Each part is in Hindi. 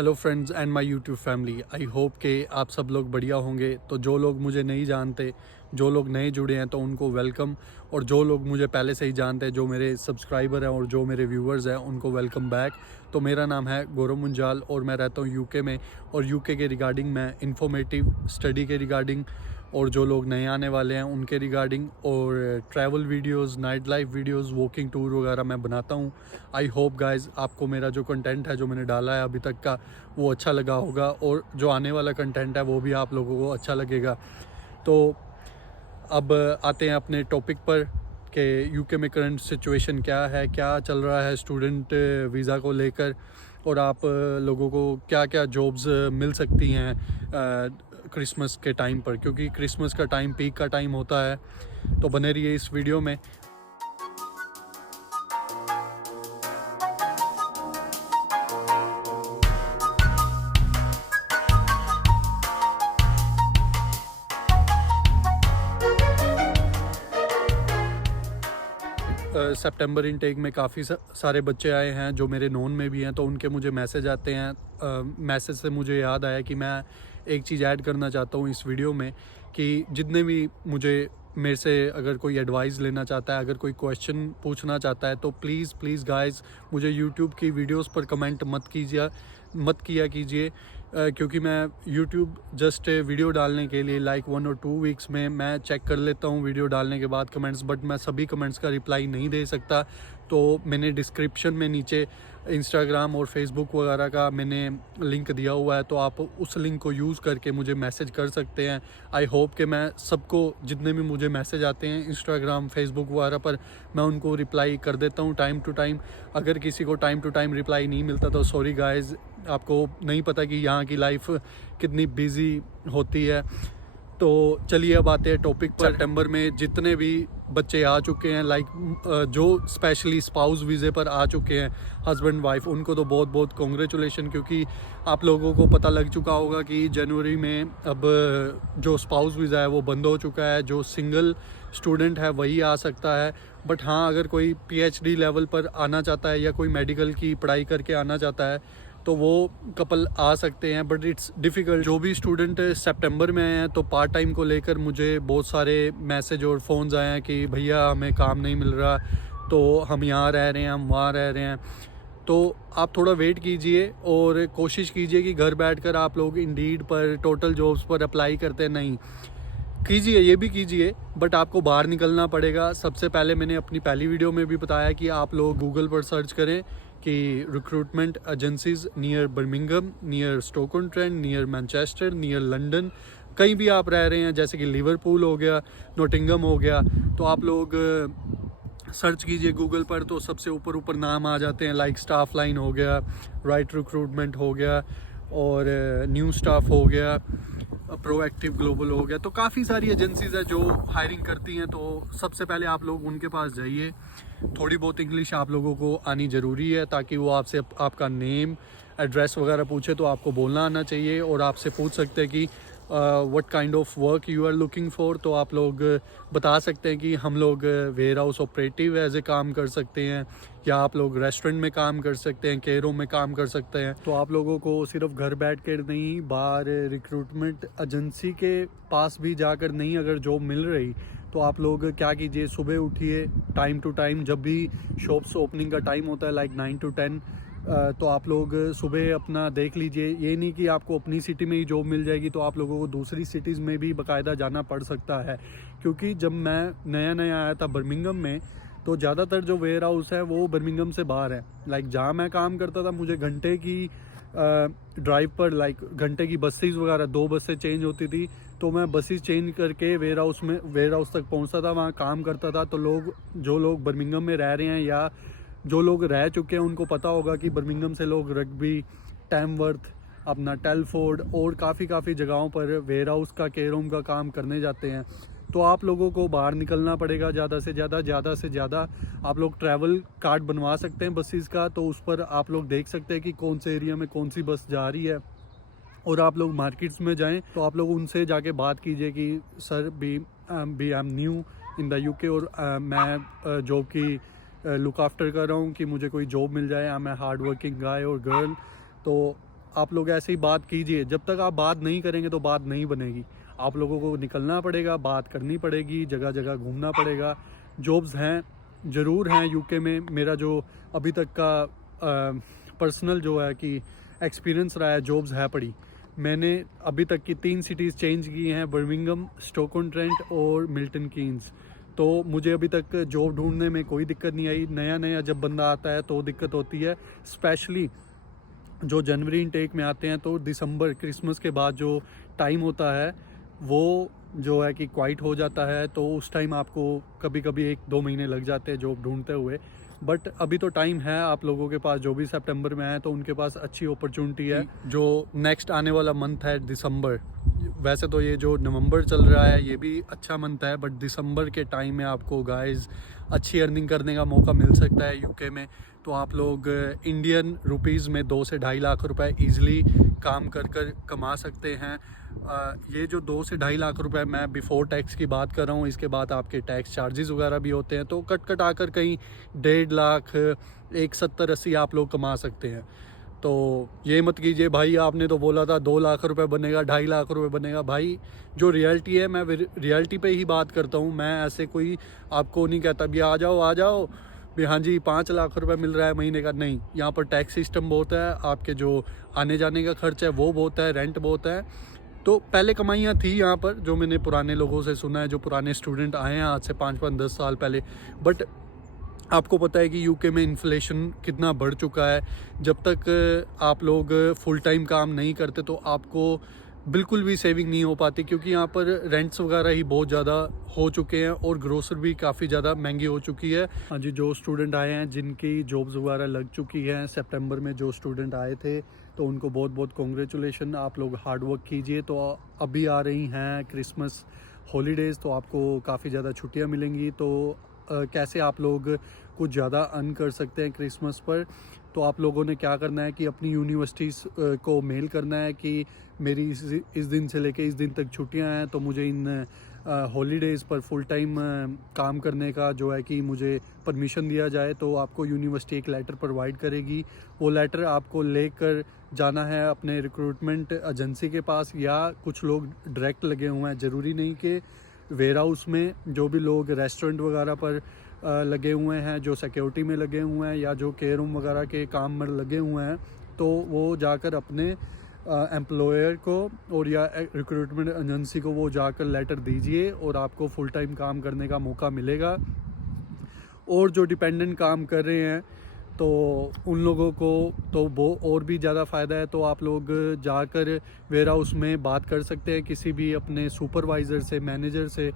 Hello friends and my YouTube family. I hope कि आप सब लोग बढ़िया होंगे। तो जो लोग मुझे नहीं जानते, जो लोग नए जुड़े हैं, तो उनको वेलकम। और जो लोग मुझे पहले से ही जानते हैं, जो मेरे सब्सक्राइबर हैं और जो मेरे व्यूवर्स हैं, उनको वेलकम बैक। तो मेरा नाम है गौरव मुंजाल और मैं रहता हूँ यूके में। और यूके के रिगार्डिंग मैं इन्फॉर्मेटिव स्टडी के रिगार्डिंग और जो लोग नए आने वाले हैं उनके रिगार्डिंग और travel videos, night life videos, walking tour वगैरह मैं बनाता हूँ। आई होप गाइस आपको मेरा जो कंटेंट है, जो मैंने डाला है अभी तक का, वो अच्छा लगा होगा और जो आने वाला कंटेंट है वो भी आप लोगों को अच्छा लगेगा। तो अब आते हैं अपने टॉपिक पर कि यूके में करंट सिचुएशन क्या है, क्या चल रहा है स्टूडेंट वीज़ा को लेकर, और आप लोगों को क्या क्या जॉब्स मिल सकती हैं क्रिसमस के टाइम पर, क्योंकि क्रिसमस का टाइम पीक का टाइम होता है। तो बने रहिए इस वीडियो में। सितंबर इनटेक में काफ़ी सारे बच्चे आए हैं जो मेरे नोन में भी हैं, तो उनके मुझे मैसेज आते हैं। मैसेज से मुझे याद आया कि मैं एक चीज़ ऐड करना चाहता हूँ इस वीडियो में, कि जितने भी मेरे से अगर कोई एडवाइस लेना चाहता है, अगर कोई क्वेश्चन पूछना चाहता है, तो प्लीज़ प्लीज़ गाइस मुझे यूट्यूब की वीडियोस पर कमेंट मत किया कीजिए। क्योंकि मैं यूट्यूब जस्ट वीडियो डालने के लिए लाइक 1 और 2 वीक्स में मैं चेक कर लेता हूँ वीडियो डालने के बाद कमेंट्स, बट मैं सभी कमेंट्स का रिप्लाई नहीं दे सकता। तो मैंने डिस्क्रिप्शन में नीचे इंस्टाग्राम और फेसबुक वगैरह का मैंने लिंक दिया हुआ है, तो आप उस लिंक को यूज़ करके मुझे मैसेज कर सकते हैं। आई होप कि मैं सबको, जितने भी मुझे मैसेज आते हैं इंस्टाग्राम फेसबुक वगैरह पर, मैं उनको रिप्लाई कर देता हूँ टाइम टू टाइम। अगर किसी को टाइम टू टाइम रिप्लाई नहीं मिलता तो सॉरी गाइस, आपको नहीं पता कि यहाँ की लाइफ कितनी बिजी होती है। तो चलिए अब आते हैं टॉपिक पर। सितंबर में जितने भी बच्चे आ चुके हैं, लाइक जो स्पेशली स्पाउस वीज़े पर आ चुके हैं, हस्बैंड वाइफ, उनको तो बहुत बहुत कॉन्ग्रेचुलेशन। क्योंकि आप लोगों को पता लग चुका होगा कि जनवरी में अब जो स्पाउस वीज़ा है वो बंद हो चुका है। जो सिंगल स्टूडेंट है वही आ सकता है। बट हाँ, अगर कोई PhD लेवल पर आना चाहता है या कोई मेडिकल की पढ़ाई करके आना चाहता है तो वो कपल आ सकते हैं, बट इट्स डिफ़िकल्ट। जो भी स्टूडेंट सितंबर में आए हैं, तो पार्ट टाइम को लेकर मुझे बहुत सारे मैसेज और फ़ोन्स आए हैं कि भैया हमें काम नहीं मिल रहा, तो हम यहाँ रह रहे हैं, हम वहाँ रह रहे हैं। तो आप थोड़ा वेट कीजिए और कोशिश कीजिए कि घर बैठकर आप लोग इंडीड पर, टोटल जॉब्स पर अप्लाई करते नहीं कीजिए, ये भी कीजिए, बट आपको बाहर निकलना पड़ेगा। सबसे पहले मैंने अपनी पहली वीडियो में भी बताया कि आप लोग गूगल पर सर्च करें कि recruitment agencies near Birmingham, near stock-on-Trent, near Manchester, near London, कहीं भी आप रह रहे हैं, जैसे कि लिवरपूल हो गया, नॉटिंघम हो गया, तो आप लोग सर्च कीजिए गूगल पर, तो सबसे ऊपर ऊपर नाम आ जाते हैं। लाइक स्टाफ लाइन हो गया, राइट रिक्रूटमेंट हो गया, और न्यू स्टाफ हो गया, प्रोएक्टिव ग्लोबल हो गया। तो काफ़ी सारी एजेंसीज है जो हायरिंग करती हैं। तो सबसे पहले आप लोग उनके पास जाइए। थोड़ी बहुत इंग्लिश आप लोगों को आनी ज़रूरी है, ताकि वो आपसे आपका नेम, एड्रेस वगैरह पूछे तो आपको बोलना आना चाहिए। और आपसे पूछ सकते हैं कि what kind of work you are looking for, तो आप लोग बता सकते हैं कि हम लोग warehouse operative as a काम कर सकते हैं, या आप लोग रेस्टोरेंट में काम कर सकते हैं, केयरों में काम कर सकते हैं। तो आप लोगों को सिर्फ घर बैठ कर नहीं, बाहर रिक्रूटमेंट एजेंसी के पास भी जाकर नहीं अगर जॉब मिल रही, तो आप लोग क्या कीजिए, सुबह उठिए टाइम टू टाइम। जब भी शॉप्स ओपनिंग का टाइम होता है लाइक 9 to 10, तो आप लोग सुबह अपना देख लीजिए। ये नहीं कि आपको अपनी सिटी में ही जॉब मिल जाएगी, तो आप लोगों को दूसरी सिटीज़ में भी बाकायदा जाना पड़ सकता है। क्योंकि जब मैं नया नया आया था बर्मिंघम में, तो ज़्यादातर जो वेयर हाउस है वो बर्मिंघम से बाहर है। लाइक जहाँ मैं काम करता था, मुझे घंटे की ड्राइव पर, लाइक घंटे की बसेस वगैरह, 2 बसें चेंज होती थी, तो मैं बसेस चेंज करके वेयर हाउस तक पहुँचता था, वहाँ काम करता था। तो जो लोग बर्मिंघम में रह रहे हैं या जो लोग रह चुके हैं, उनको पता होगा कि बर्मिंघम से लोग रग्बी, टैमवर्थ, अपना टेलफोर्ड और काफ़ी जगहों पर वेयर हाउस का, केयरों का काम करने जाते हैं। तो आप लोगों को बाहर निकलना पड़ेगा ज़्यादा से ज़्यादा। आप लोग ट्रैवल कार्ड बनवा सकते हैं बसेस का, तो उस पर आप लोग देख सकते हैं कि कौन से एरिया में कौन सी बस जा रही है। और आप लोग मार्केट्स में जाएं तो आप लोग उनसे जाके बात कीजिए कि sir be I am new in the UK, और मैं जॉब की लुक आफ्टर कर रहा हूँ कि मुझे कोई जॉब मिल जाए। I am a hard working guy और गर्ल। तो आप लोग ऐसे ही बात कीजिए। जब तक आप बात नहीं करेंगे तो बात नहीं बनेगी। आप लोगों को निकलना पड़ेगा, बात करनी पड़ेगी, जगह जगह घूमना पड़ेगा। जॉब्स हैं, ज़रूर हैं यूके में। मेरा जो अभी तक का पर्सनल जो है कि एक्सपीरियंस रहा है, जॉब्स है पड़ी। मैंने अभी तक की 3 सिटीज़ चेंज की हैं, बर्मिंघम, स्टॉक-ऑन-ट्रेंट और मिल्टन कीन्स। तो मुझे अभी तक जॉब ढूंढने में कोई दिक्कत नहीं आई। नया नया जब बंदा आता है तो दिक्कत होती है, स्पेशली जो जनवरी इनटेक में आते हैं। तो दिसंबर, क्रिसमस के बाद जो टाइम होता है वो जो है कि क्वाइट हो जाता है। तो उस टाइम आपको कभी कभी 1-2 महीने लग जाते हैं जॉब ढूंढते हुए। बट अभी तो टाइम है आप लोगों के पास, जो भी सितंबर में आए तो उनके पास अच्छी अपॉर्चुनिटी है। जो नेक्स्ट आने वाला मंथ है दिसंबर, वैसे तो ये जो नवंबर चल रहा है ये भी अच्छा मंथ है, बट दिसंबर के टाइम में आपको गाइस अच्छी अर्निंग करने का मौका मिल सकता है यूके में। तो आप लोग इंडियन रुपीज़ में 2 से ढाई लाख रुपए ईज़िली काम कर कमा सकते हैं। ये जो 2 से ढाई लाख रुपए मैं बिफ़ोर टैक्स की बात कर रहा हूँ, इसके बाद आपके टैक्स चार्जेस वगैरह भी होते हैं, तो कट आकर कहीं 1.5 लाख, 70-80 आप लोग कमा सकते हैं। तो ये मत कीजिए भाई आपने तो बोला था 2 लाख रुपए बनेगा, 2.5 लाख रुपए बनेगा। भाई जो रियलिटी है, मैं रियलिटी पे ही बात करता हूँ। मैं ऐसे कोई आपको नहीं कहता भी आ जाओ भी हाँ जी 5 लाख रुपए मिल रहा है महीने का। नहीं, यहाँ पर टैक्स सिस्टम बहुत है, आपके जो आने जाने का खर्च है वो बहुत है, रेंट बहुत है। तो पहले कमाइयाँ थी यहाँ पर, जो मैंने पुराने लोगों से सुना है, जो पुराने स्टूडेंट आए हैं आज से 5-10 साल पहले। बट आपको पता है कि यूके में इन्फ्लेशन कितना बढ़ चुका है। जब तक आप लोग फुल टाइम काम नहीं करते तो आपको बिल्कुल भी सेविंग नहीं हो पाती, क्योंकि यहाँ पर रेंट्स वगैरह ही बहुत ज़्यादा हो चुके हैं और ग्रोसर भी काफ़ी ज़्यादा महंगी हो चुकी है। हाँ जी, जो स्टूडेंट आए हैं जिनकी जॉब्स वगैरह लग चुकी हैं, सितंबर में जो स्टूडेंट आए थे, तो उनको बहुत बहुत कॉन्ग्रेचुलेशन। आप लोग हार्ड वर्क कीजिए। तो अभी आ रही हैं क्रिसमस हॉलीडेज़, तो आपको काफ़ी ज़्यादा छुट्टियाँ मिलेंगी। तो कैसे आप लोग कुछ ज़्यादा अर्न कर सकते हैं क्रिसमस पर, तो आप लोगों ने क्या करना है कि अपनी यूनिवर्सिटीज़ को मेल करना है कि मेरी इस दिन से लेके इस दिन तक छुट्टियां हैं, तो मुझे इन हॉलीडेज़ पर फुल टाइम काम करने का जो है कि मुझे परमिशन दिया जाए। तो आपको यूनिवर्सिटी एक लेटर प्रोवाइड करेगी। वो लेटर आपको लेकर जाना है अपने रिक्रूटमेंट एजेंसी के पास, या कुछ लोग डायरेक्ट लगे हुए हैं। ज़रूरी नहीं कि वेयर हाउस में, जो भी लोग रेस्टोरेंट वगैरह पर लगे हुए हैं, जो सिक्योरिटी में लगे हुए हैं, या जो केयर रूम वगैरह के काम में लगे हुए हैं, तो वो जाकर अपने एम्प्लॉयर को और या रिक्रूटमेंट एजेंसी को वो जाकर लेटर दीजिए और आपको फुल टाइम काम करने का मौका मिलेगा। और जो डिपेंडेंट काम कर रहे हैं तो उन लोगों को तो वो और भी ज़्यादा फ़ायदा है। तो आप लोग जाकर वेयर हाउस में बात कर सकते हैं किसी भी अपने सुपरवाइज़र से, मैनेजर से,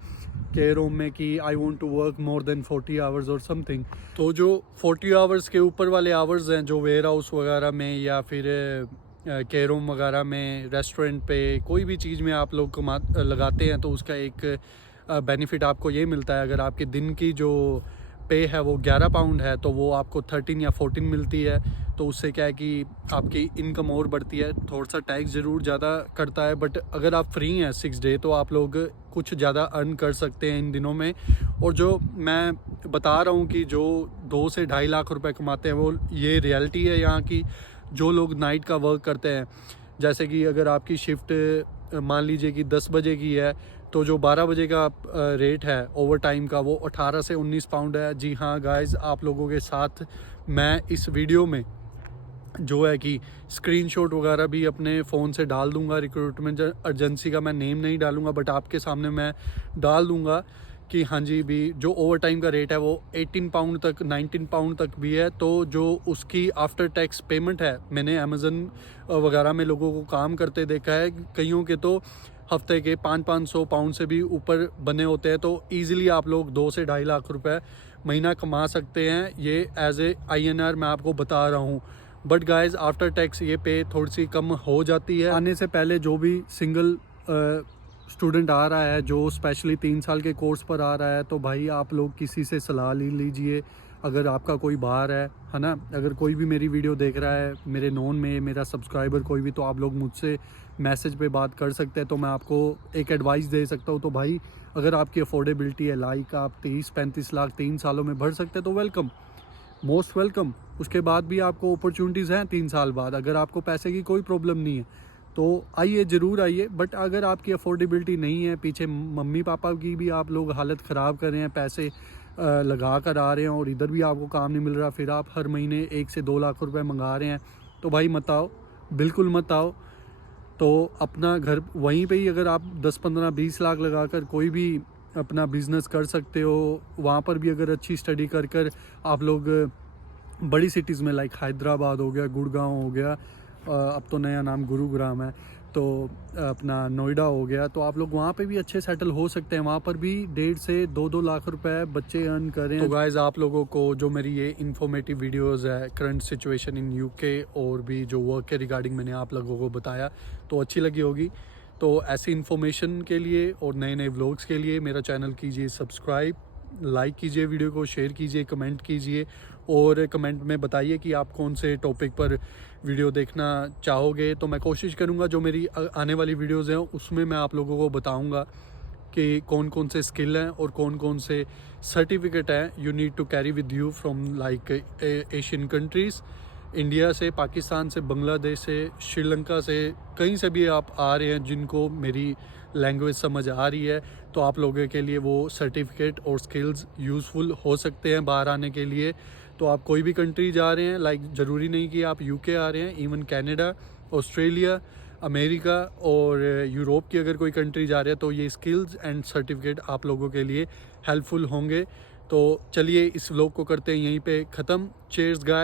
केयर होम में कि I want to work more than 40 hours और समथिंग। तो जो 40 आवर्स के ऊपर वाले आवर्स हैं, जो वेयर हाउस वगैरह में या फिर केयर होम वगैरह में, रेस्टोरेंट पे, कोई भी चीज़ में आप लोग लगाते हैं, तो उसका एक बेनिफिट आपको ये मिलता है। अगर आपके दिन की जो पे है वो 11 पाउंड है, तो वो आपको 13 या 14 मिलती है। तो उससे क्या है कि आपकी इनकम और बढ़ती है। थोड़ा सा टैक्स ज़रूर ज़्यादा करता है, बट अगर आप फ्री हैं 6 डे तो आप लोग कुछ ज़्यादा अर्न कर सकते हैं इन दिनों में। और जो मैं बता रहा हूँ कि जो 2 से ढाई लाख रुपए कमाते हैं, वो ये रियलिटी है यहाँ की। जो लोग नाइट का वर्क करते हैं, जैसे कि अगर आपकी शिफ्ट मान लीजिए कि 10 बजे की है, तो जो 12 बजे का रेट है ओवर टाइम का, वो 18 से 19 पाउंड है। जी हाँ गाइस, आप लोगों के साथ मैं इस वीडियो में जो है कि स्क्रीनशॉट वगैरह भी अपने फ़ोन से डाल दूंगा। रिक्रूटमेंट एजेंसी का मैं नेम नहीं डालूंगा, बट आपके सामने मैं डाल दूंगा कि हाँ जी भी जो ओवर टाइम का रेट है वो 18 पाउंड तक, 19 पाउंड तक भी है। तो जो उसकी आफ्टर टैक्स पेमेंट है, मैंने अमेज़न वगैरह में लोगों को काम करते देखा है, कईयों के तो हफ्ते के 500-500 पाउंड से भी ऊपर बने होते हैं। तो ईज़िली आप लोग 2 से ढाई लाख रुपए महीना कमा सकते हैं। ये एज ए INR मैं आपको बता रहा हूँ। बट गाइज आफ्टर टैक्स ये पे थोड़ी सी कम हो जाती है। आने से पहले जो भी सिंगल स्टूडेंट आ रहा है, जो स्पेशली 3 साल के कोर्स पर आ रहा है, तो भाई आप लोग किसी से सलाह ले लीजिए। अगर आपका कोई बाहर है ना, अगर कोई भी मेरी वीडियो देख रहा है, मेरे नोन में मेरा सब्सक्राइबर कोई भी, तो आप लोग मुझसे मैसेज पे बात कर सकते हैं। तो मैं आपको एक एडवाइस दे सकता हूँ। तो भाई अगर आपकी अफोर्डेबिलिटी है, लाइक आप 30-35 लाख 3 सालों में भर सकते हैं, तो वेलकम। Most welcome. उसके बाद भी आपको अपॉर्चुनिटीज़ हैं 3 साल बाद, अगर आपको पैसे की कोई प्रॉब्लम नहीं है तो आइए, ज़रूर आइए। बट अगर आपकी अफोर्डेबिलिटी नहीं है, पीछे मम्मी पापा की भी आप लोग हालत ख़राब कर रहे हैं, पैसे लगा कर आ रहे हैं और इधर भी आपको काम नहीं मिल रहा, फिर आप हर महीने 1 से 2 लाख रुपए मंगा रहे हैं, तो भाई मत आओ, बिल्कुल मत आओ। तो अपना घर वहीं पे ही अगर आप 10 15 20 लाख लगाकर कोई भी अपना बिज़नेस कर सकते हो, वहाँ पर भी अगर अच्छी स्टडी कर कर आप लोग बड़ी सिटीज़ में लाइक हैदराबाद हो गया, गुड़गांव हो गया, अब तो नया नाम गुरुग्राम है, तो अपना नोएडा हो गया, तो आप लोग वहाँ पे भी अच्छे सेटल हो सकते हैं। वहाँ पर भी 1.5 से 2 लाख रुपए बच्चे अर्न करें। तो गाइज़, आप लोगों को जो मेरी ये इन्फॉर्मेटिव वीडियोस है करंट सिचुएशन इन यूके और भी जो वर्क के रिगार्डिंग मैंने आप लोगों को बताया, तो अच्छी लगी होगी। तो ऐसी इन्फॉर्मेशन के लिए और नए नए व्लॉग्स के लिए मेरा चैनल कीजिए सब्सक्राइब, लाइक कीजिए, वीडियो को शेयर कीजिए, कमेंट कीजिए और कमेंट में बताइए कि आप कौन से टॉपिक पर वीडियो देखना चाहोगे। तो मैं कोशिश करूंगा जो मेरी आने वाली वीडियोस हैं उसमें मैं आप लोगों को बताऊंगा कि कौन कौन से स्किल हैं और कौन कौन से सर्टिफिकेट हैं you need to carry with you from like Asian countries, India से, पाकिस्तान से, बांग्लादेश से, श्रीलंका से, कहीं से भी आप आ रहे हैं जिनको मेरी लैंग्वेज समझ आ रही है, तो आप लोगों के लिए वो सर्टिफिकेट और स्किल्स यूज़फुल हो सकते हैं बाहर आने के लिए। तो आप कोई भी कंट्री जा रहे हैं, लाइक ज़रूरी नहीं कि आप यूके आ रहे हैं, इवन कनाडा, ऑस्ट्रेलिया, अमेरिका और यूरोप की अगर कोई कंट्री जा रहे हैं तो ये स्किल्स एंड सर्टिफिकेट आप लोगों के लिए हेल्पफुल होंगे। तो चलिए इस व्लॉग को करते हैं यहीं पे ख़त्म। Cheers guys.